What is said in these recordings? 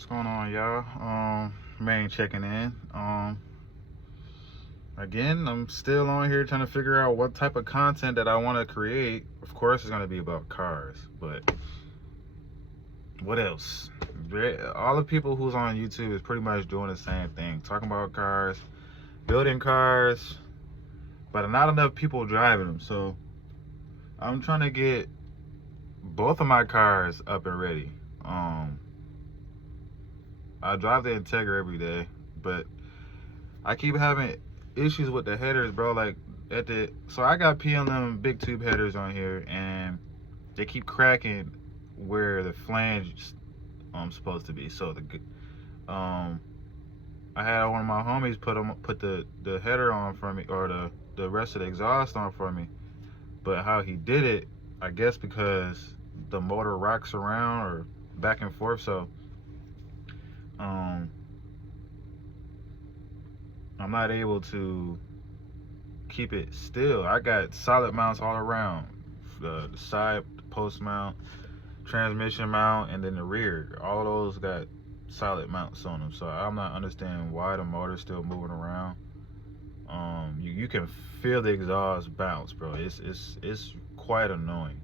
What's going on, y'all? Man, checking in. Again, I'm still on here trying to figure out what type of content that I want to create. Of course, it's gonna be about cars, but what else? All the people who's on YouTube is pretty much doing the same thing, talking about cars, building cars, but not enough people driving them. So I'm trying to get both of my cars up and ready. I drive the Integra every day, but I keep having issues with the headers, bro. Like so I got PLM big tube headers on here, and they keep cracking where the flange supposed to be. So I had one of my homies put the header on for me, or the rest of the exhaust on for me. But how he did it, I guess because the motor rocks around or back and forth, so um I'm not able to keep it still. I got solid mounts all around, the side post mount, transmission mount, and then the rear. All of those got solid mounts on them. So I'm not understanding why the motor's still moving around. You can feel the exhaust bounce, bro. It's quite annoying.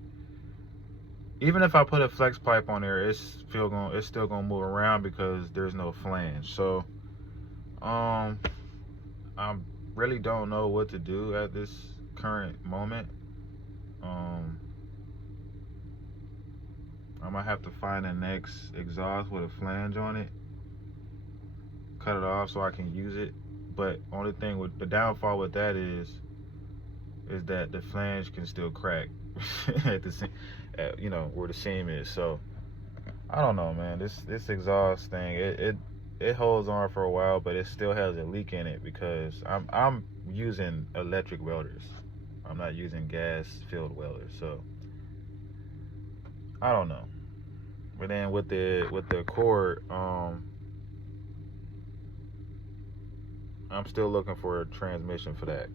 Even if I put a flex pipe on there, it's still gonna move around because there's no flange. So I really don't know what to do at this current moment. I might have to find the next exhaust with a flange on it, cut it off so I can use it. But only thing with the downfall with that is that the flange can still crack at where the seam is. So I don't know, man. This exhaust thing, it holds on for a while, but it still has a leak in it because I'm using electric welders. I'm not using gas filled welders. So I don't know. But then with the Accord, I'm still looking for a transmission for that.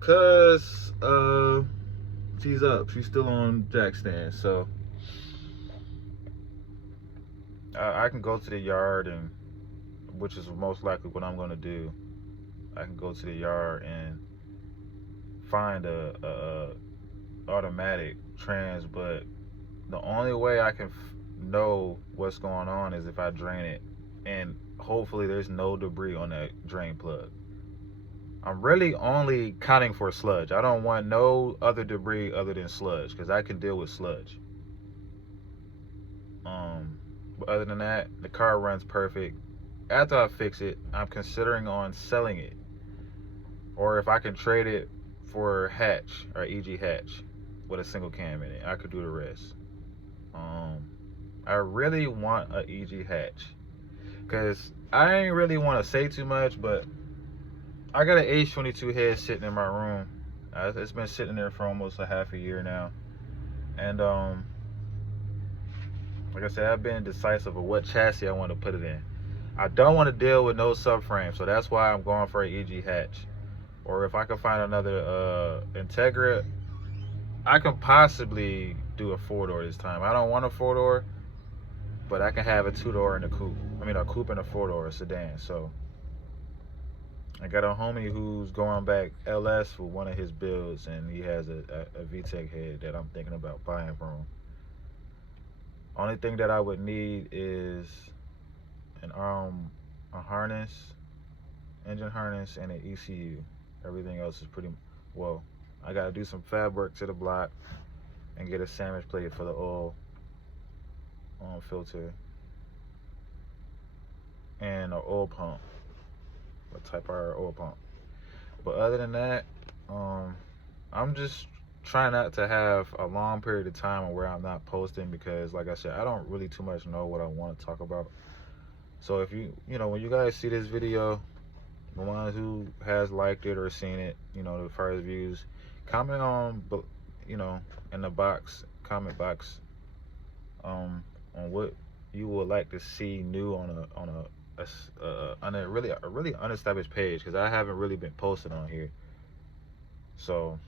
Cause she's up. She's still on jack stand. So I can go to the yard, and which is most likely what I'm gonna do. I can go to the yard and find a automatic trans, but the only way I can know what's going on is if I drain it, and hopefully there's no debris on that drain plug. I'm really only counting for sludge. I don't want no other debris other than sludge, because I can deal with sludge. But other than that, the car runs perfect. After I fix it, I'm considering on selling it, or if I can trade it for hatch or EG hatch with a single cam in it, I could do the rest. I really want a EG hatch, because I ain't really want to say too much, but I got an H22 head sitting in my room. It's been sitting there for almost a half a year now, and like I said, I've been decisive of what chassis I want to put it in. I don't want to deal with no subframe, so that's why I'm going for an EG hatch. Or if I can find another Integra, I can possibly do a 4-door this time. I don't want a 4-door, but I can have a 2-door and a coupe. I mean, a coupe and a 4-door, a sedan. So I got a homie who's going back LS for one of his builds, and he has a VTEC head that I'm thinking about buying from him. Only thing that I would need is a harness, engine harness, and an ECU. Everything else is pretty well. I gotta do some fab work to the block and get a sandwich plate for the oil filter and an oil pump, a Type R oil pump. But other than that, I'm just trying not to have a long period of time where I'm not posting, because like I said, I don't really too much know what I want to talk about. So if when you guys see this video, the one who has liked it or seen it, the first views, comment on, in the comment box, on what you would like to see new on a really unestablished page, because I haven't really been posting on here. So,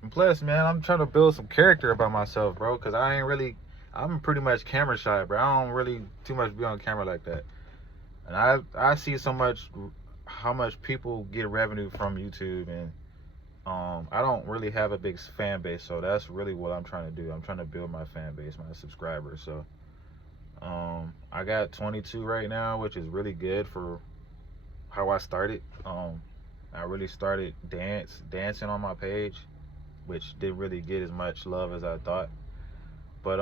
and plus, man, I'm trying to build some character about myself, bro, because I ain't really I'm pretty much camera shy, bro. I don't really too much be on camera like that. And I see so much how much people get revenue from YouTube, and I don't really have a big fan base, so that's really what I'm trying to do. I'm trying to build my fan base, my subscribers. So I got 22 right now, which is really good for how I started. I really started dancing on my page, which didn't really get as much love as I thought. But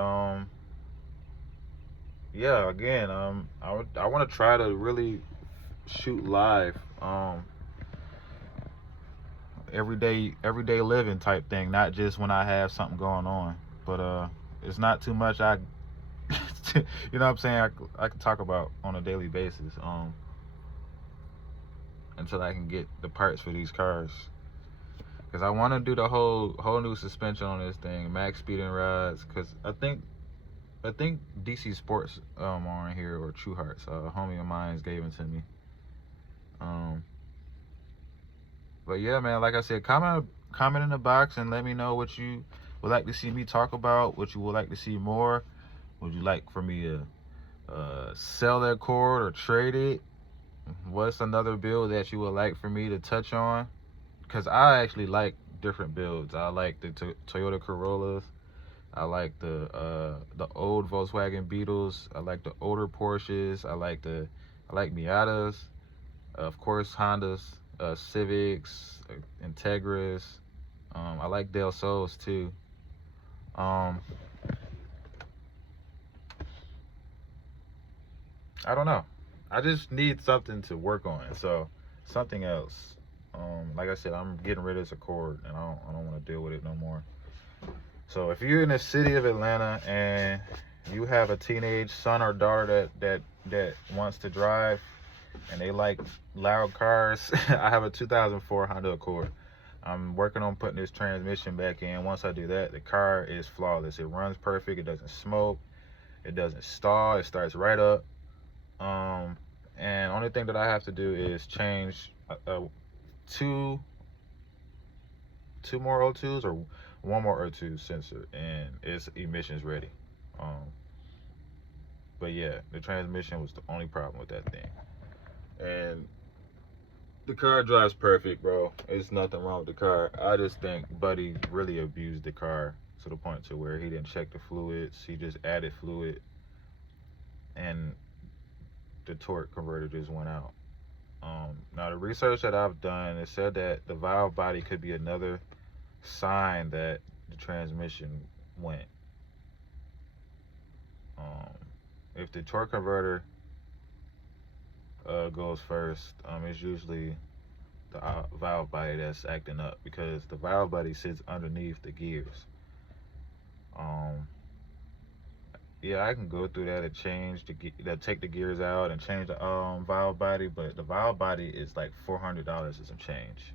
yeah, again, I want to try to really shoot live, everyday living type thing, not just when I have something going on. But it's not too much you know what I'm saying, I can talk about on a daily basis, until I can get the parts for these cars. Cause I want to do the whole new suspension on this thing, max speed and rides. Cause I think DC Sports on here, or True Hearts, a homie of mine gave it to me. But yeah, man, like I said, comment in the box and let me know what you would like to see me talk about, what you would like to see more. Would you like for me to sell that cord or trade it? What's another build that you would like for me to touch on? Because I actually like different builds. I like the Toyota Corollas. I like the old Volkswagen Beetles. I like the older Porsches. I like Miatas. Of course, Hondas, Civics, Integras. I like Del Sols too. I don't know. I just need something to work on. So something else. Like I said, I'm getting rid of this Accord, and I don't want to deal with it no more. So if you're in the city of Atlanta and you have a teenage son or daughter that wants to drive and they like loud cars, I have a 2004 Honda Accord. I'm working on putting this transmission back in. Once I do that, the car is flawless. It runs perfect. It doesn't smoke. It doesn't stall. It starts right up. And only thing that I have to do is change two more O2s or one more O2 sensor, and it's emissions ready. But yeah, the transmission was the only problem with that thing. And the car drives perfect, bro. It's nothing wrong with the car. I just think Buddy really abused the car to the point to where he didn't check the fluids. He just added fluid, and the torque converter just went out. Now the research that I've done, it said that the valve body could be another sign that the transmission went. If the torque converter goes first, it's usually the valve body that's acting up, because the valve body sits underneath the gears. Yeah, I can go through that and change take the gears out and change the valve body, but the valve body is like $400 and some change.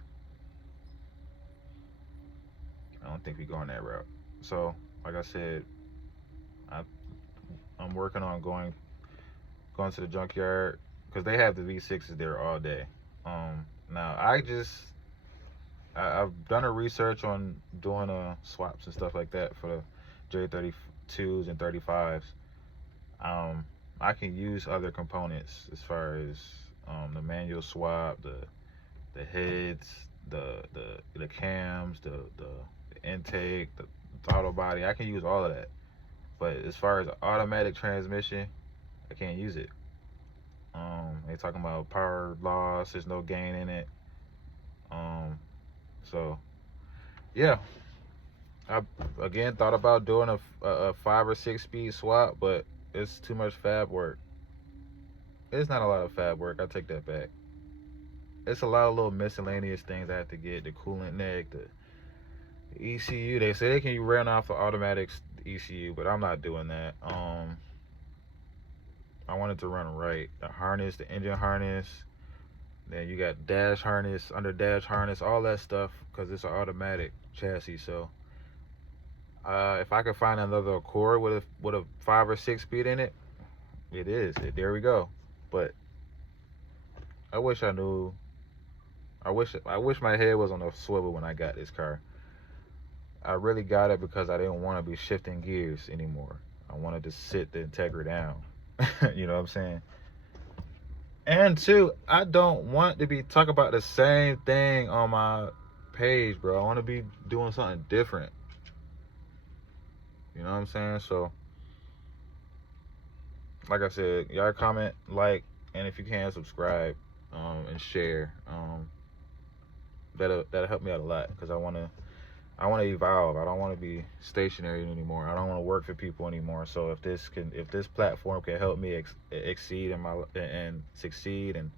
I don't think we're going that route. So, like I said, I'm working on going to the junkyard, because they have the V6s there all day. Now I've done a research on doing swaps and stuff like that for the J32s and 35s. I can use other components as far as the manual swap, the heads, the cams, the intake, the throttle body. I can use all of that. But as far as the automatic transmission, I can't use it. They talking about power loss. There's no gain in it. So yeah, I again thought about doing a 5 or 6 speed swap, but it's too much fab work. It's not a lot of fab work. I take that back. It's a lot of little miscellaneous things I have to get. The coolant neck, the ECU. They say they can run off the automatic ECU, but I'm not doing that. I want it to run right. The harness, the engine harness. Then you got dash harness, under dash harness, all that stuff, because it's an automatic chassis. So if I could find another Accord with a 5 or 6 speed in it, it is. There we go. But I wish I knew. I wish my head was on a swivel when I got this car. I really got it because I didn't want to be shifting gears anymore. I I wanted to sit the Integra down. You know what I'm saying? And two, I don't want to be talking about the same thing on my page, bro. I want to be doing something different. You know what I'm saying? So, like I said, y'all comment, like, and if you can, subscribe, and share. That'll help me out a lot, because I want to evolve. I don't want to be stationary anymore. I don't want to work for people anymore. So if this platform can help me exceed in my and succeed and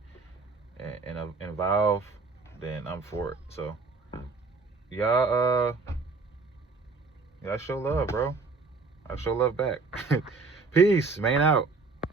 evolve, then I'm for it. So y'all show love, bro. I show love back. Peace, man, out.